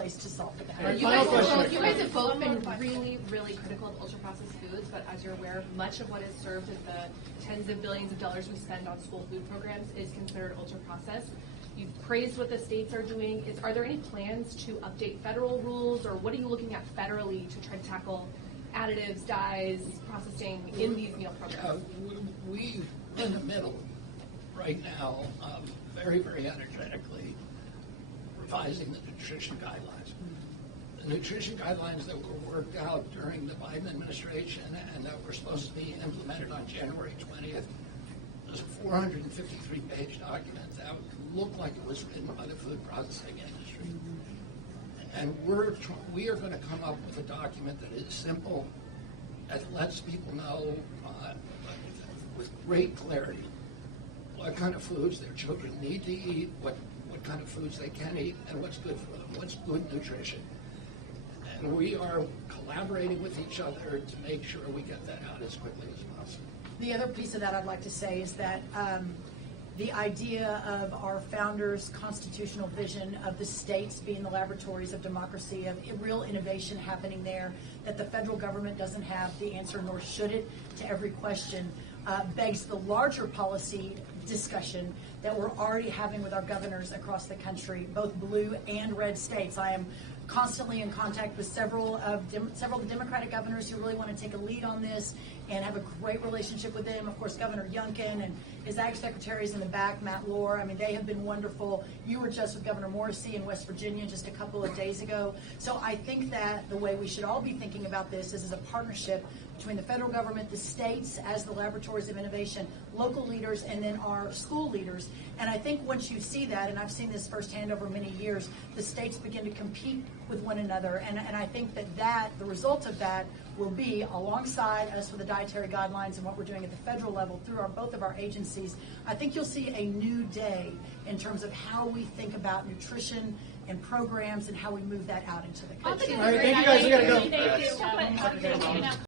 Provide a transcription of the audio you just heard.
place to solve for that. You guys have both been really, really critical of ultra-processed foods, but as you're aware, much of what is served in the tens of billions of dollars we spend on school food programs is considered ultra-processed. You've praised what the states are doing. Are there any plans to update federal rules, or what are you looking at federally to try to tackle additives, dyes, processing in these meal programs? We're in the middle right now, very, very energetically revising the nutrition guidelines. The nutrition guidelines that were worked out during the Biden administration and that were supposed to be implemented on January 20th was a 453-page document that looked like it was written by the food processing industry. And we are going to come up with a document that is simple, that lets people know with great clarity what kind of foods their children need to eat, what kind of foods they can eat, and what's good for them, what's good nutrition. And we are collaborating with each other to make sure we get that out as quickly as possible. The other piece of that I'd like to say is that the idea of our founders' constitutional vision of the states being the laboratories of democracy, of real innovation happening there, that the federal government doesn't have the answer, nor should it, to every question, begs the larger policy discussion that we're already having with our governors across the country, both blue and red states. I am constantly in contact with several of the Democratic governors who really want to take a lead on this and have a great relationship with them. Of course, Governor Youngkin and his ag secretaries in the back, Matt Lohr, I mean, they have been wonderful. You were just with Governor Morrissey in West Virginia just a couple of days ago. So I think that the way we should all be thinking about this is as a partnership between the federal government, the states as the laboratories of innovation, local leaders, and then our school leaders. And I think once you see that, and I've seen this firsthand over many years, the states begin to compete with one another. And I think that the result of that will be, alongside us with the dietary guidelines and what we're doing at the federal level through both of our agencies, I think you'll see a new day in terms of how we think about nutrition and programs and how we move that out into the country. All right, thank you guys. We got to go. Thank you.